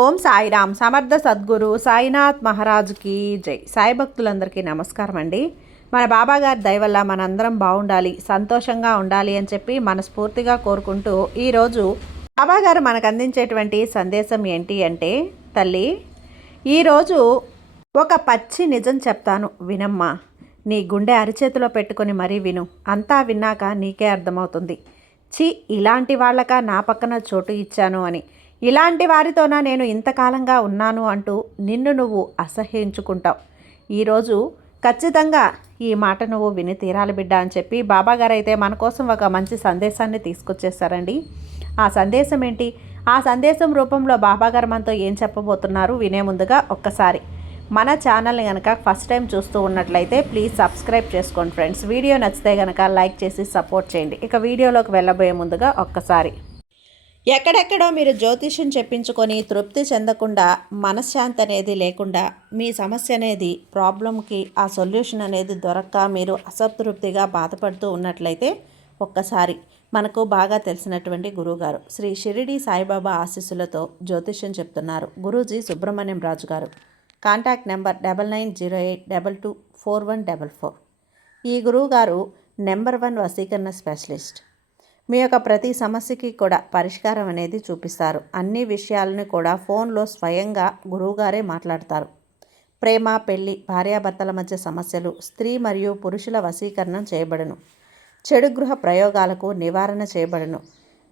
ఓం సాయిరామ్. సమర్థ సద్గురు సాయినాథ్ మహారాజుకి జై. సాయి భక్తులందరికీ నమస్కారం అండి. మన బాబాగారి దయ వల్ల మనందరం బాగుండాలి, సంతోషంగా ఉండాలి అని చెప్పి మనస్ఫూర్తిగా కోరుకుంటూ ఈరోజు బాబాగారు మనకు అందించేటువంటి సందేశం ఏంటి అంటే, తల్లి ఈరోజు ఒక పచ్చి నిజం చెప్తాను వినమ్మా. నీ గుండె అరిచేతిలో పెట్టుకొని మరీ విను. అంతా విన్నాక నీకే అర్థమవుతుంది. ఇలాంటి వాళ్ళక నా పక్కన చోటు ఇచ్చాను అని, ఇలాంటి వారితోనా నేను ఇంతకాలంగా ఉన్నాను అంటూ నిన్ను నువ్వు అసహ్యించుకుంటావు. ఈరోజు ఖచ్చితంగా ఈ మాట నువ్వు విని తీరాలి బిడ్డ అని చెప్పి బాబాగారు అయితే మన కోసం ఒక మంచి సందేశాన్ని తీసుకొచ్చేస్తారండి. ఆ సందేశం ఏంటి, ఆ సందేశం రూపంలో బాబాగారు మనతో ఏం చెప్పబోతున్నారు వినే ముందుగా ఒక్కసారి మన ఛానల్ని కనుక ఫస్ట్ టైం చూస్తూ ఉన్నట్లయితే ప్లీజ్ సబ్స్క్రైబ్ చేసుకోండి ఫ్రెండ్స్. వీడియో నచ్చితే కనుక లైక్ చేసి సపోర్ట్ చేయండి. ఇక వీడియోలోకి వెళ్ళబోయే ముందుగా ఒక్కసారి, ఎక్కడెక్కడో మీరు జ్యోతిష్యం చెప్పించుకొని తృప్తి చెందకుండా, మనశ్శాంతి అనేది లేకుండా, మీ సమస్య అనేది ప్రాబ్లంకి ఆ సొల్యూషన్ అనేది దొరక్క మీరు అసంతృప్తిగా బాధపడుతూ ఉన్నట్లయితే ఒక్కసారి మనకు బాగా తెలిసినటువంటి గురువుగారు శ్రీ షిరిడి సాయిబాబా ఆశీస్సులతో జ్యోతిష్యం చెప్తున్నారు గురూజీ సుబ్రహ్మణ్యం రాజు గారు. Contact number 9908224144. ఈ గురువుగారు నెంబర్ 1 వశీకరణ స్పెషలిస్ట్. మీ యొక్క ప్రతి సమస్యకి కూడా పరిష్కారం అనేది చూపిస్తారు. అన్ని విషయాలను కూడా ఫోన్లో స్వయంగా గురువుగారే మాట్లాడతారు. ప్రేమ, పెళ్లి, భార్యాభర్తల మధ్య సమస్యలు, స్త్రీ మరియు పురుషుల వశీకరణం చేయబడును. చెడు గృహ ప్రయోగాలకు నివారణ చేయబడును.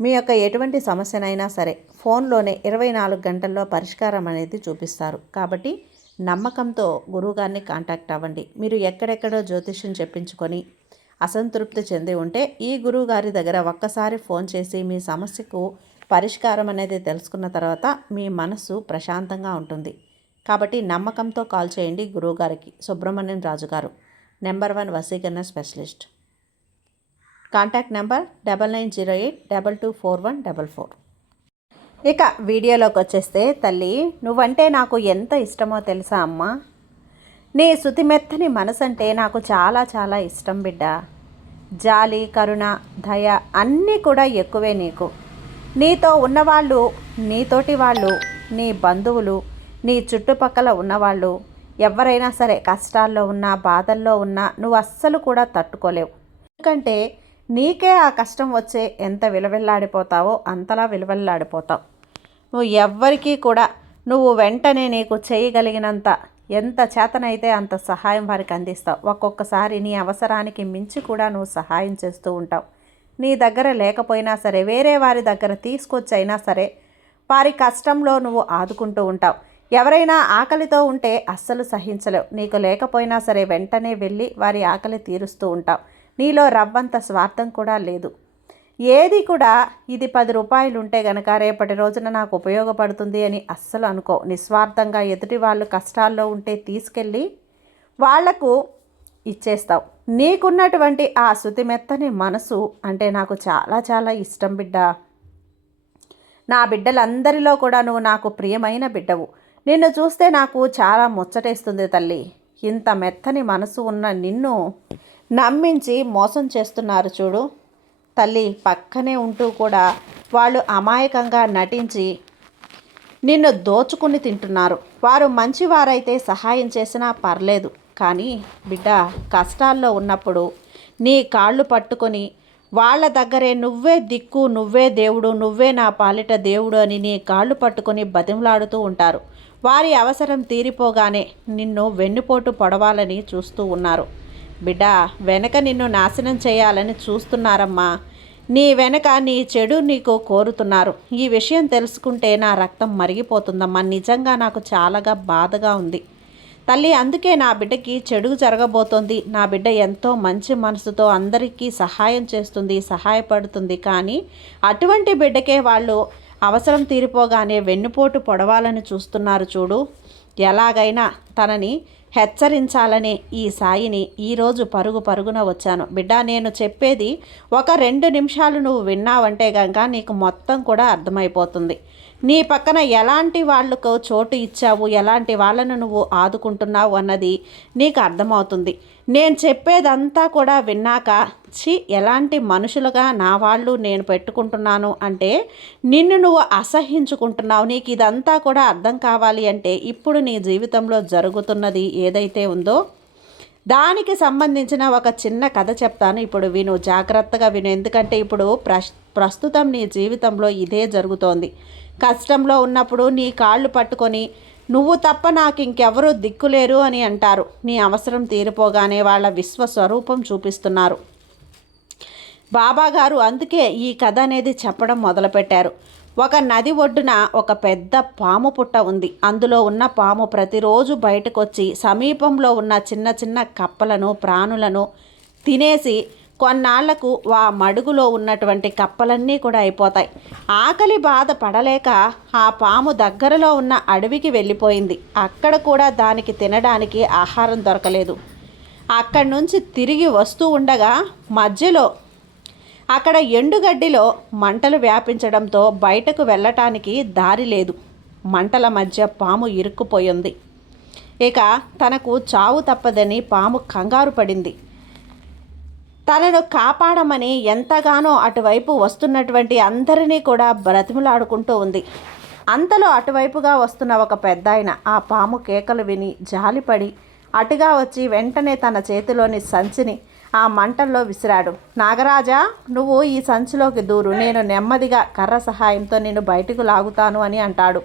మీ యొక్క ఎటువంటి సమస్యనైనా సరే ఫోన్లోనే 24 గంటల్లో పరిష్కారం అనేది చూపిస్తారు. కాబట్టి నమ్మకంతో గురువుగారిని కాంటాక్ట్ అవ్వండి. మీరు ఎక్కడెక్కడో జ్యోతిష్యం చెప్పించుకొని అసంతృప్తి చెంది ఉంటే ఈ గురువు గారి దగ్గర ఒక్కసారి ఫోన్ చేసి మీ సమస్యకు పరిష్కారం అనేది తెలుసుకున్న తర్వాత మీ మనస్సు ప్రశాంతంగా ఉంటుంది. కాబట్టి నమ్మకంతో కాల్ చేయండి గురువుగారికి. సుబ్రహ్మణ్యం రాజు గారు, నెంబర్ 1 వశీకరణ స్పెషలిస్ట్. Contact number 9908224144. ఇక వీడియోలోకి వచ్చేస్తే, తల్లి నువ్వంటే నాకు ఎంత ఇష్టమో తెలుసా అమ్మా. నీ శుతిమెత్తని మనసంటే నాకు చాలా చాలా ఇష్టం బిడ్డ. జాలి, కరుణ, దయ అన్నీ కూడా ఎక్కువే నీకు. నీతో ఉన్నవాళ్ళు, నీతోటి వాళ్ళు, నీ బంధువులు, నీ చుట్టుపక్కల ఉన్నవాళ్ళు ఎవరైనా సరే కష్టాల్లో ఉన్నా, బాధల్లో ఉన్నా నువ్వు అస్సలు కూడా తట్టుకోలేవు. ఎందుకంటే నీకే ఆ కష్టం వచ్చే ఎంత విలవిల్లాడిపోతావో అంతలా విలవిల్లాడిపోతావు. నువ్వు ఎవ్వరికీ కూడా నువ్వు వెంటనే నీకు చేయగలిగినంత ఎంత చేతనైతే అంత సహాయం వారికి అందిస్తావు. ఒక్కొక్కసారి నీ అవసరానికి మించి కూడా నువ్వు సహాయం చేస్తూ ఉంటావు. నీ దగ్గర లేకపోయినా సరే వేరే వారి దగ్గర తీసుకొచ్చైనా సరే వారి కష్టంలో నువ్వు ఆదుకుంటూ ఉంటావు. ఎవరైనా ఆకలితో ఉంటే అస్సలు సహించలేవు. నీకు లేకపోయినా సరే వెంటనే వెళ్ళి వారి ఆకలి తీరుస్తూ ఉంటావు. నీలో రవ్వంత స్వార్థం కూడా లేదు. ఏది కూడా ఇది 10 రూపాయలు ఉంటే గనక రేపటి రోజున నాకు ఉపయోగపడుతుంది అని అస్సలు అనుకో. నిస్వార్థంగా ఎదుటి వాళ్ళు కష్టాల్లో ఉంటే తీసుకెళ్ళి వాళ్లకు ఇచ్చేస్తావు. నీకున్నటువంటి ఆ శుతిమెత్తని మనసు అంటే నాకు చాలా చాలా ఇష్టం బిడ్డ. నా బిడ్డలందరిలో కూడా నువ్వు నాకు ప్రియమైన బిడ్డవు. నిన్ను చూస్తే నాకు చాలా ముచ్చటేస్తుంది తల్లి. ఇంత మెత్తని మనసు ఉన్న నిన్ను నమ్మించి మోసం చేస్తున్నారు చూడు తల్లి. పక్కనే ఉంటూ కూడా వాళ్ళు అమాయకంగా నటించి నిన్ను దోచుకుని తింటున్నారు. వారు మంచివారైతే సహాయం చేసినా పర్లేదు, కానీ బిడ్డ కష్టాల్లో ఉన్నప్పుడు నీ కాళ్ళు పట్టుకొని వాళ్ళ దగ్గరే నువ్వే దిక్కు, నువ్వే దేవుడు, నువ్వే నా పాలిట దేవుడు అని నీ కాళ్ళు పట్టుకొని బతిమలాడుతూ ఉంటారు. వారి అవసరం తీరిపోగానే నిన్ను వెన్నుపోటు పొడవాలని చూస్తూ ఉన్నారు. బిడ్డ వెనక నిన్ను నాశనం చేయాలని చూస్తున్నారమ్మా. నీ వెనక నీ చెడు నీకు కోరుతున్నారు. ఈ విషయం తెలుసుకుంటే నా రక్తం మరిగిపోతుందమ్మా. నిజంగా నాకు చాలా బాధగా ఉంది తల్లి. అందుకే నా బిడ్డకి చెడు జరగబోతోంది. నా బిడ్డ ఎంతో మంచి మనసుతో అందరికీ సహాయం చేస్తుంది, సహాయపడుతుంది. కానీ అటువంటి బిడ్డకే వాళ్ళు అవసరం తీరిపోగానే వెన్నుపోటు పొడవాలని చూస్తున్నారు చూడు. ఎలాగైనా తనని హెచ్చరించాలనే ఈ సాయిని ఈరోజు పరుగున వచ్చాను. బిడ్డ నేను చెప్పేది ఒక 2 నిమిషాలు నువ్వు విన్నావంటే కనుక నీకు మొత్తం కూడా అర్థమైపోతుంది. నీ పక్కన ఎలాంటి వాళ్ళకు చోటు ఇచ్చావు, ఎలాంటి వాళ్ళను నువ్వు ఆదుకుంటున్నావు అన్నది నీకు అర్థమవుతుంది. నేను చెప్పేదంతా కూడా విన్నాక ఎలాంటి మనుషులుగా నా వాళ్ళు నేను పెట్టుకుంటున్నాను అంటే నిన్ను నువ్వు అసహించుకుంటున్నావు. నీకు ఇదంతా కూడా అర్థం కావాలి అంటే ఇప్పుడు నీ జీవితంలో జరుగుతున్నది ఏదైతే ఉందో దానికి సంబంధించిన ఒక చిన్న కథ చెప్తాను. ఇప్పుడు విను, జాగ్రత్తగా విను. ఎందుకంటే ఇప్పుడు ప్రస్తుతం నీ జీవితంలో ఇదే జరుగుతోంది. కష్టంలో ఉన్నప్పుడు నీ కాళ్ళు పట్టుకొని నువ్వు తప్ప నాకు ఇంకెవరూ దిక్కులేరు అని అంటారు. నీ అవసరం తీరిపోగానే వాళ్ళ విశ్వస్వరూపం చూపిస్తున్నారు. బాబాగారు అందుకే ఈ కథ అనేది చెప్పడం మొదలుపెట్టారు. ఒక నది ఒడ్డున ఒక పెద్ద పాము పుట్ట ఉంది. అందులో ఉన్న పాము ప్రతిరోజు బయటకు వచ్చి సమీపంలో ఉన్న చిన్న చిన్న కప్పలను, ప్రాణులను తినేసి కొన్నాళ్లకు ఆ మడుగులో ఉన్నటువంటి కప్పలన్నీ కూడా అయిపోతాయి. ఆకలి బాధ పడలేక ఆ పాము దగ్గరలో ఉన్న అడవికి వెళ్ళిపోయింది. అక్కడ కూడా దానికి తినడానికి ఆహారం దొరకలేదు. అక్కడి నుంచి తిరిగి వస్తూ ఉండగా మధ్యలో అక్కడ ఎండుగడ్డిలో మంటలు వ్యాపించడంతో బయటకు వెళ్ళటానికి దారి లేదు. మంటల మధ్య పాము ఇరుక్కుపోయింది. ఇక తనకు చావు తప్పదని పాము కంగారు పడింది. తనను కాపాడమని ఎంతగానో అటువైపు వస్తున్నటువంటి అందరినీ కూడా బ్రతిమలాడుకుంటూ ఉంది. అంతలో అటువైపుగా వస్తున్న ఒక పెద్దాయన ఆ పాము కేకలు విని జాలిపడి అటుగా వచ్చి వెంటనే తన చేతిలోని సంచిని ఆ మంటల్లో విసిరాడు. నాగరాజా, నువ్వు ఈ సంచిలోకి దూరు, నేను నెమ్మదిగా కర్ర సహాయంతో నేను బయటకు లాగుతాను అని అంటాడు.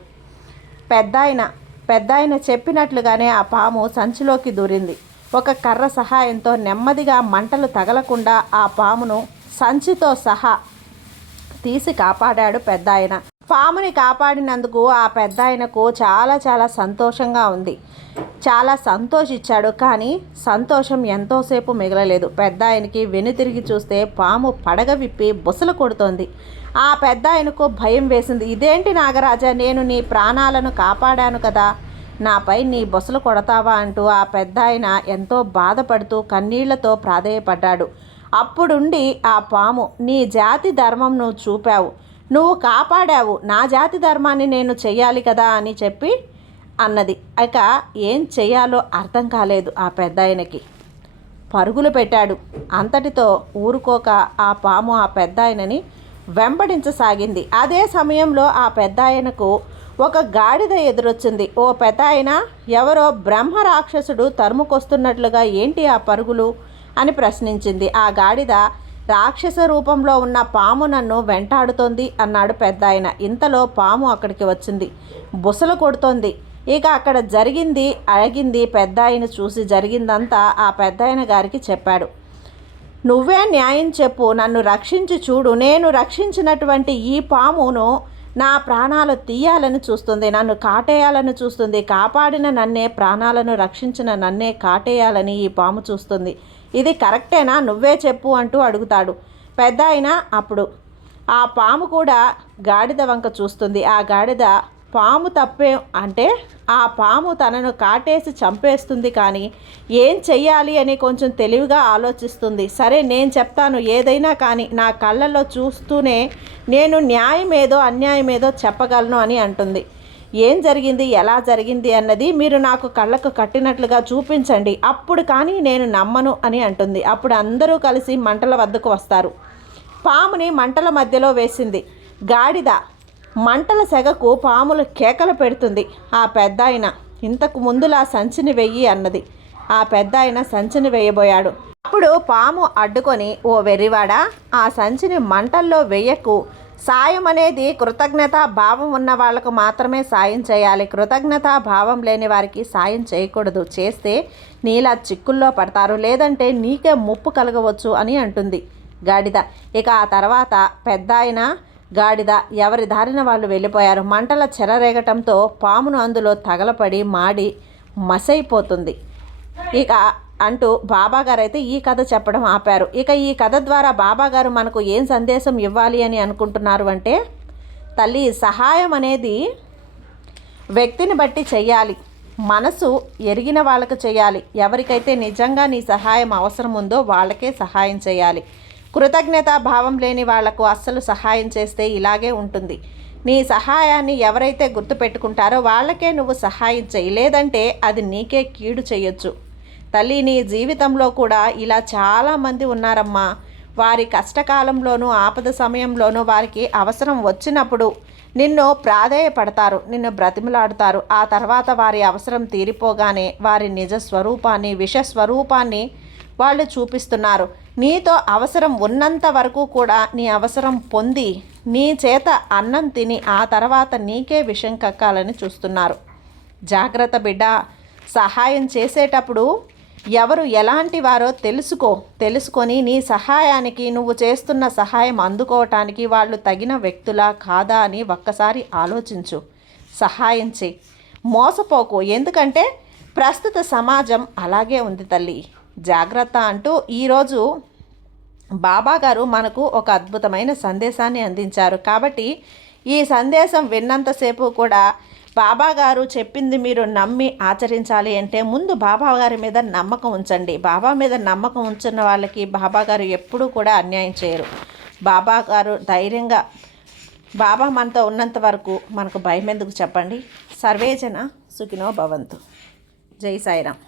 పెద్దాయన చెప్పినట్లుగానే ఆ పాము సంచిలోకి దూరింది. ఒక కర్ర సహాయంతో నెమ్మదిగా మంటలు తగలకుండా ఆ పామును సంచితో సహా తీసి కాపాడాడు పెద్దాయన. పాముని కాపాడినందుకు ఆ పెద్దాయనకు చాలా చాలా సంతోషంగా ఉంది. చాలా సంతోషించాడు. కానీ సంతోషం ఎంతోసేపు మిగలలేదు. పెద్దాయనకి వెనుతిరిగి చూస్తే పాము పడగ విప్పి బుసలు కొడుతోంది. ఆ పెద్దాయనకు భయం వేసింది. ఇదేంటి నాగరాజా, నేను నీ ప్రాణాలను కాపాడాను కదా, నాపై నీ బొసలు కొడతావా అంటూ ఆ పెద్దాయన ఎంతో బాధపడుతూ కన్నీళ్లతో ప్రాధేయపడ్డాడు. అప్పుడుండి ఆ పాము, నీ జాతి ధర్మం నువ్వు చూపావు, నువ్వు కాపాడావు, నా జాతి ధర్మాన్ని నేను చెయ్యాలి కదా అని చెప్పి అన్నది. ఇక ఏం చెయ్యాలో అర్థం కాలేదు ఆ పెద్దాయనకి. పరుగులు పెట్టాడు. అంతటితో ఊరుకోక ఆ పాము ఆ పెద్దాయనని వెంబడించసాగింది. అదే సమయంలో ఆ పెద్దాయనకు ఒక గాడిద ఎదురొచ్చింది. ఓ పెద్దాయన, ఎవరో బ్రహ్మ రాక్షసుడు తరుముకొస్తున్నట్లుగా ఏంటి ఆ పరుగులు అని ప్రశ్నించింది. ఆ గాడిద, రాక్షస రూపంలో ఉన్న పాము నన్ను వెంటాడుతోంది అన్నాడు పెద్దాయన. ఇంతలో పాము అక్కడికి వచ్చింది, బుసలు కొడుతోంది. ఇక అక్కడ జరిగింది అడిగింది పెద్దాయన చూసి జరిగిందంతా ఆ పెద్దాయన గారికి చెప్పాడు. నువ్వే న్యాయం చెప్పు, నన్ను రక్షించి చూడు, నేను రక్షించినటువంటి ఈ పామును నా ప్రాణాలు తీయాలని చూస్తుంది, నన్ను కాటేయాలని చూస్తుంది, కాపాడిన నన్నే, ప్రాణాలను రక్షించిన నన్నే కాటేయాలని ఈ పాము చూస్తుంది. ఇది కరెక్టేనా, నువ్వే చెప్పు అంటూ అడుగుతాడు. పెద్దాయన అప్పుడు ఆ పాము కూడా గాడిద వంక చూస్తుంది. ఆ గాడిద, పాము తప్పే అంటే ఆ పాము తనను కాటేసి చంపేస్తుంది, కానీ ఏం చెయ్యాలి అని కొంచెం తెలివిగా ఆలోచిస్తుంది. సరే నేను చెప్తాను, ఏదైనా కానీ నా కళ్ళల్లో చూస్తూనే నేను న్యాయమేదో అన్యాయమేదో చెప్పగలను అని అంటుంది. ఏం జరిగింది, ఎలా జరిగింది అన్నది మీరు నాకు కళ్ళకు కట్టినట్లుగా చూపించండి, అప్పుడు కానీ నేను నమ్మను అని అంటుంది. అప్పుడు అందరూ కలిసి మంటల వద్దకు వస్తారు. పాముని మంటల మధ్యలో వేసింది. గాడిద మంటల సెగకు పాములు కేకలు పెడుతుంది. ఆ పెద్దాయన, ఇంతకు ముందులా సంచిని వెయ్యి అన్నది. ఆ పెద్దాయన సంచిని వేయబోయాడు. అప్పుడు పాము అడ్డుకొని, ఓ వెర్రివాడా, ఆ సంచిని మంటల్లో వెయ్యకు, సాయం అనేది కృతజ్ఞతా భావం ఉన్న వాళ్ళకు మాత్రమే సాయం చేయాలి, కృతజ్ఞతా భావం లేని వారికి సాయం చేయకూడదు, చేస్తే నీలా చిక్కుల్లో పడతారు, లేదంటే నీకే ముప్పు కలగవచ్చు అని అంటుంది గాడిద. ఇక ఆ తర్వాత పెద్దాయన గాడిద ఎవరి దారిన వాళ్ళు వెళ్ళిపోయారు. మంటల చెరరేగటంతో పామును అందులో తగలపడి మాడి మసైపోతుంది. ఇక అంటూ బాబాగారు అయితే ఈ కథ చెప్పడం ఆపారు. ఇక ఈ కథ ద్వారా బాబాగారు మనకు ఏం సందేశం ఇవ్వాలి అని అనుకుంటున్నారు అంటే, తల్లి, సహాయం అనేది వ్యక్తిని బట్టి చెయ్యాలి, మనసు ఎరిగిన వాళ్ళకు చేయాలి. ఎవరికైతే నిజంగా నీ సహాయం అవసరం ఉందో వాళ్ళకే సహాయం చేయాలి. కృతజ్ఞతా భావం లేని వాళ్లకు అస్సలు సహాయం చేస్తే ఇలాగే ఉంటుంది. నీ సహాయాన్ని ఎవరైతే గుర్తుపెట్టుకుంటారో వాళ్ళకే నువ్వు సహాయం చేయి, లేదంటే అది నీకే కీడు చేయొచ్చు. తల్లి, నీ జీవితంలో కూడా ఇలా చాలామంది ఉన్నారమ్మా. వారి కష్టకాలంలోనూ ఆపద సమయంలోనూ వారికి అవసరం వచ్చినప్పుడు నిన్ను ప్రాధేయపడతారు, నిన్ను బ్రతిమలాడుతారు. ఆ తర్వాత వారి అవసరం తీరిపోగానే వారి నిజ స్వరూపాన్ని, విష స్వరూపాన్ని వాళ్ళు చూపిస్తున్నారు. నీతో అవసరం ఉన్నంత వరకు కూడా నీ అవసరం పొంది నీ చేత అన్నం తిని ఆ తర్వాత నీకే విషం కక్కాలని చూస్తున్నారు. జాగ్రత్త బిడ్డ. సహాయం చేసేటప్పుడు ఎవరు ఎలాంటి వారో తెలుసుకొని నీ సహాయానికి, నువ్వు చేస్తున్న సహాయం అందుకోవటానికి వాళ్ళు తగిన వ్యక్తులా కాదా అని ఒక్కసారి ఆలోచించు. సహాయం చేయి, మోసపోకు. ఎందుకంటే ప్రస్తుత సమాజం అలాగే ఉంది తల్లి. జాగ్రత్త అంటూ ఈరోజు బాబా గారు మనకు ఒక అద్భుతమైన సందేశాన్ని అందించారు. కాబట్టి ఈ సందేశం విన్నంతసేపు కూడా బాబా గారు చెప్పింది మీరు నమ్మి ఆచరించాలి అంటే ముందు బాబా గారి మీద నమ్మకం ఉంచండి. బాబా మీద నమ్మకం ఉంచున్న వాళ్ళకి బాబా గారు ఎప్పుడూ కూడా అన్యాయం చేయరు. బాబా గారు ధైర్యంగా, బాబా మనతో ఉన్నంత వరకు మనకు భయం ఎందుకు చెప్పండి. సర్వేజన సుఖినో భవంతు. జై సాయిరామ్.